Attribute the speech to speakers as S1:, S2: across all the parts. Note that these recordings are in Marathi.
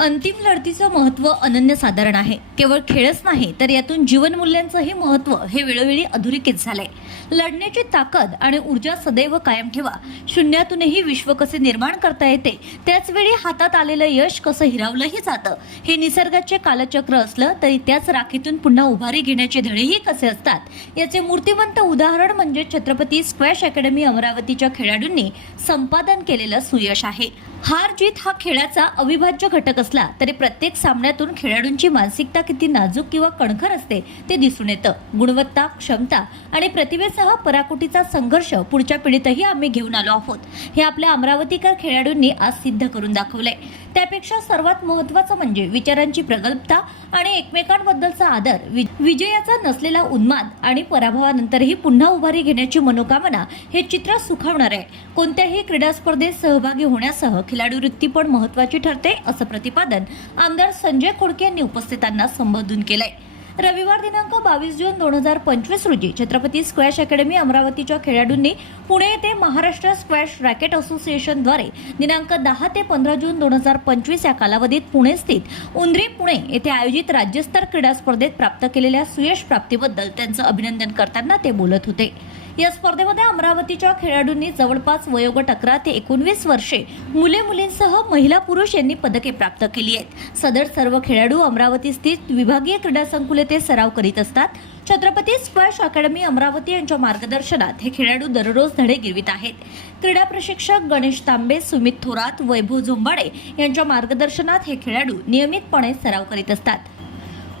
S1: अंतिम लढतीचं महत्त्व अनन्यसाधारण आहे. केवळ खेळच नाही तर यातून जीवनमूल्यांचंही महत्त्व हे वेळोवेळी अधोरेखित झालंय. लढण्याची ताकद आणि ऊर्जा सदैव कायम ठेवा. शून्यातूनही विश्व कसे निर्माण करता येते त्याचवेळी हातात आलेलं यश कसं हिरावलंही जातं. हे निसर्गाचे कालचक्र असलं तरी त्याच राखीतून पुन्हा उभारी घेण्याचे धडेही कसे असतात? याचे मूर्तिमंत उदाहरण म्हणजे छत्रपती स्क्वॅश अकॅडमी अमरावतीच्या खेळाडूंनी संपादन केलेलं सुयश आहे. हार जीत हा खेळाचा अविभाज्य घटक असला तरी प्रत्येक सामन्यातून खेळाडूंची मानसिकता किती नाजूक किंवा कणखर असते ते दिसून येतं. गुणवत्ता क्षमता आणि प्रतिभेसह पराकुटीचा संघर्ष पुढच्या पिढीतही आम्ही घेऊन आलो आहोत. हे आपल्या अमरावतीकर खेळाडूंनी आज सिद्ध करून दाखवलंय. त्यापेक्षा सर्वात महत्वाचं म्हणजे विचारांची प्रगल्भता आणि एकमेकांबद्दलचा आदर. विजयाचा नसलेला उन्माद आणि पराभवानंतरही पुन्हा उभारी घेण्याची मनोकामना हे चित्र सुखावणार आहे. कोणत्याही क्रीडा स्पर्धेत सहभागी होण्यासह खेळाडू वृत्ती पण महत्वाची ठरते असं प्रतिपादन आमदार संजय खोडके यांनी उपस्थितांना संबोधून केलंय. रविवार दिनांक बावीस जून दोन हजार पंचवीस रोजी छत्रपती स्क्वॅश अकॅडमी अमरावतीच्या खेळाडूंनी पुणे येथे महाराष्ट्र स्क्वॅश रॅकेट असोसिएशनद्वारे दिनांक दहा ते पंधरा जून दोन हजार पंचवीस या कालावधीत पुणे स्थित उंद्री पुणे येथे आयोजित राज्यस्तर क्रीडा स्पर्धेत प्राप्त केलेल्या सुयश प्राप्तीबद्दल त्यांचं अभिनंदन करताना ते बोलत होते. या स्पर्धेमध्ये अमरावतीच्या खेळाडूंनी जवळपास वयोगट अकरा ते एकोणवीस वर्षे मुले मुलींसह महिला पुरुष यांनी पदके प्राप्त केली आहेत. सदर सर्व खेळाडू अमरावती स्थित विभागीय क्रीडा संकुल येथे सराव करीत असतात. छत्रपती स्क्वॅश अकॅडमी अमरावती यांच्या मार्गदर्शनात हे खेळाडू दररोज धडे गिरवित आहेत. क्रीडा प्रशिक्षक गणेश तांबे सुमित थोरात वैभव झोंबाडे यांच्या मार्गदर्शनात हे खेळाडू नियमितपणे सराव करीत असतात.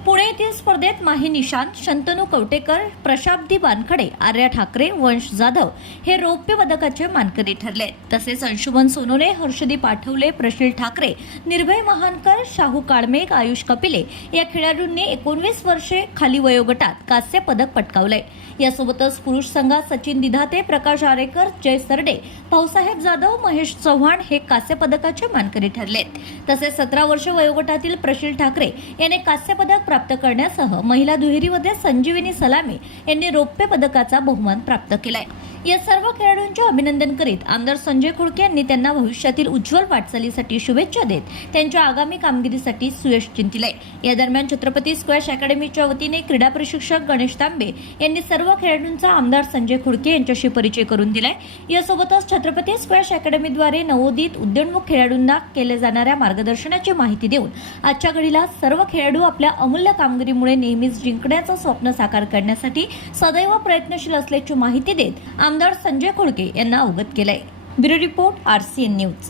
S1: पुणे येथील स्पर्धेत माही निशांत शंतनू कवटेकर प्रशाब्दी बानखडे आर्या ठाकरे वंश जाधव हे रौप्य पदकाचे मानकरी ठरले. तसेच अंशुमन सोनोने हर्षदीप आठवले प्रशील ठाकरे निर्भय महानकर शाहू काळमेघ आयुष कपिले या खेळाडूंनी एकोणवीस वर्षे खाली वयोगटात कांस्य पदक पटकावले. यासोबतच पुरुष संघात सचिन दिधाते प्रकाश आरेकर जय सरडे भाऊसाहेब जाधव महेश चव्हाण हे कांस्य पदकाचे मानकरी ठरलेत. तसेच सतरा वर्ष वयोगटातील प्रशील ठाकरे याने कांस्य पदक प्राप्त करण्यासह महिला दुहेरीमध्ये संजीवनी सलामी यांनी रौप्य पदकाचा बहुमान प्राप्त केलाय. या सर्व खेळाडूंचे अभिनंदन करीत आमदार संजय खोडके यांनी त्यांना भविष्यातील उज्ज्वल वाटचालीसाठी शुभेच्छा देत त्यांच्या आगामी कामगिरीसाठी सुयश चिंतिले या दरम्यान छत्रपती स्क्वॅश अकॅडमीच्या वतीने क्रीडा प्रशिक्षक गणेश तांबे यांनी सर्व खेळाडूंचा आमदार संजय खुडके यांच्याशी परिचय करून दिलाय. यासोबतच छत्रपती स्क्वॅश अकॅडमीद्वारे नवोदित उद्योन्मुख खेळाडूंना केल्या जाणाऱ्या मार्गदर्शनाची माहिती देऊन आजच्या घडीला सर्व खेळाडू आपल्या अमूल्य कामगिरीमुळे नेहमीच जिंकण्याचं स्वप्न साकार करण्यासाठी सदैव प्रयत्नशील असल्याची माहिती देत आमदार संजय खोडके यांना अवगत केलंय. Bureau report R C N news.